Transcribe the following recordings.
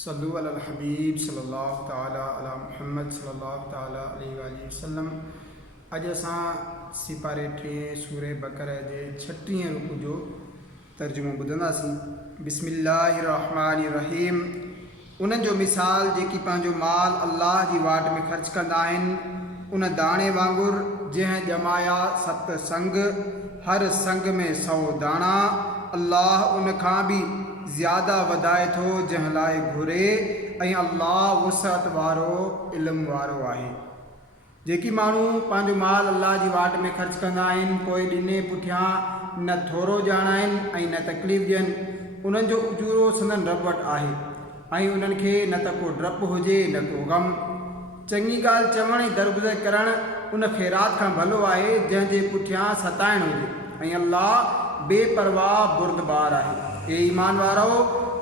सल्लु अलल हबीब सल्लल्लाहु ताला अला मुहम्मद सल्लल्लाहु ताला अलैहि वसल्लम। अॼु असां सिपारे 3 सूरे बकरा जे 36 रुकू जो तर्जुमो ॿुधंदासीं। बिस्मिल्लाहिर रहमानिर रहीम। उन्हनि जो मिसाल जेकी पंहिंजो माल अल्लाह जी वाट में ख़र्च कंदा आहिनि, उन दाणे वांगुरु जंहिं ॼमाया 7 संग, हर संग में 100 दाणा। अल्लाह उन खां बि ज़्यादा वधाए थो जंहिं लाइ घुरे, ऐं अल्लाह वुसअत वारो इल्म वारो आहे। जेकी माण्हू पंहिंजो माल अल्लाह जी वाट में ख़र्च कंदा आहिनि, पोइ ॾिने पुठियां न थोरो ॼाणाइनि ऐं न तकलीफ़ ॾियनि, उन्हनि जो उजूरो संदन रब वटि आहे, ऐं उन्हनि खे न त को डपु हुजे न को ग़म। चङी ॻाल्हि चवणु ऐं दरगुज़र करणु उन ख़ैरात खां भलो आहे जंहिंजे पुठियां सताइणु हुजे, ऐं अल्लाह बेपरवाह बुरदबार आहे। हे ईमान वारो,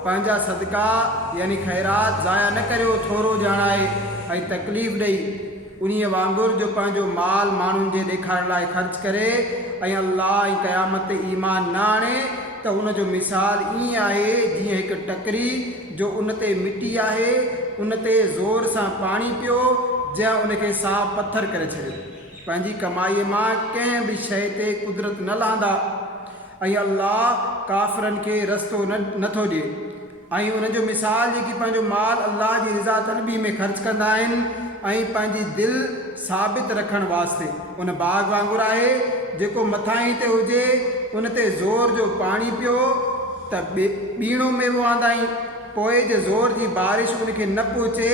पंहिंजा सदका यानी ख़ैरात ज़ाया न करियो थोरो ॼाणाए ऐं तकलीफ़ ॾेई, उन्हीअ वांगुरु जो पंहिंजो माल माण्हुनि जे ॾेखारण लाइ ख़र्च करे ऐं अल्लाह ऐं क़यामत ते ईमान न आणे, त उन जो मिसाल ईअं आहे जीअं हिकु टकरी जो उन ते मिटी आहे, उन ते ज़ोर सां पाणी पियो जंहिं उनखे साफ़ पथर करे छॾियो। पंहिंजी कमाईअ मां कंहिं बि शइ ते कुदरत न लहंदा, ऐं अल्लाह काफ़िरनि खे रस्तो नथो ॾिए। ऐं उनजो मिसाल जेकी पंहिंजो माल अल्लाह जी रिज़ा तलबी में ख़र्च कंदा आहिनि ऐं पंहिंजी दिलि साबित रखण वास्ते, उन बाग़ वांगुरु आहे जेको मथां ई ते हुजे, उन ते ज़ोर जो पाणी पियो त ॿीणो मेवो आंदाई, पोइ जे ज़ोर जी बारिश उनखे न पहुचे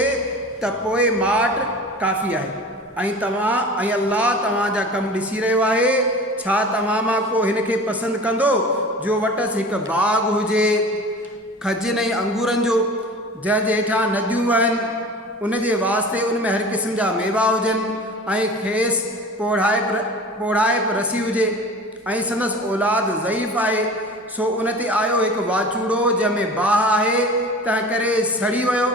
त पोइ माट काफ़ी आहे। ऐं अल्लाह तव्हांजा कम ॾिसी रहियो आहे। छा तव्हां मां को हिन खे पसंदि कंदो जो वटसि हिकु बाग़ हुजे खजनि ऐं अंगूरनि जो, जंहिंजे हेठां नदियूं आहिनि, उन जे वास्ते उन में हर क़िस्म जा मेवा हुजनि ऐं खेसि पोढ़ाइप रसी हुजे, ऐं संदसि औलाद ज़ईफ़ आहे, सो उन ते आयो हिकु वाचूड़ो जंहिंमें बाह आहे, तंहिं करे सड़ी वियो।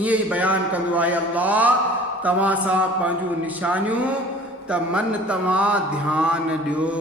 ईअं ई बयानु कंदो आहे अल्लाह तव्हां सां पंहिंजूं निशानियूं, त मन तव्हां ध्यानु ॾियो।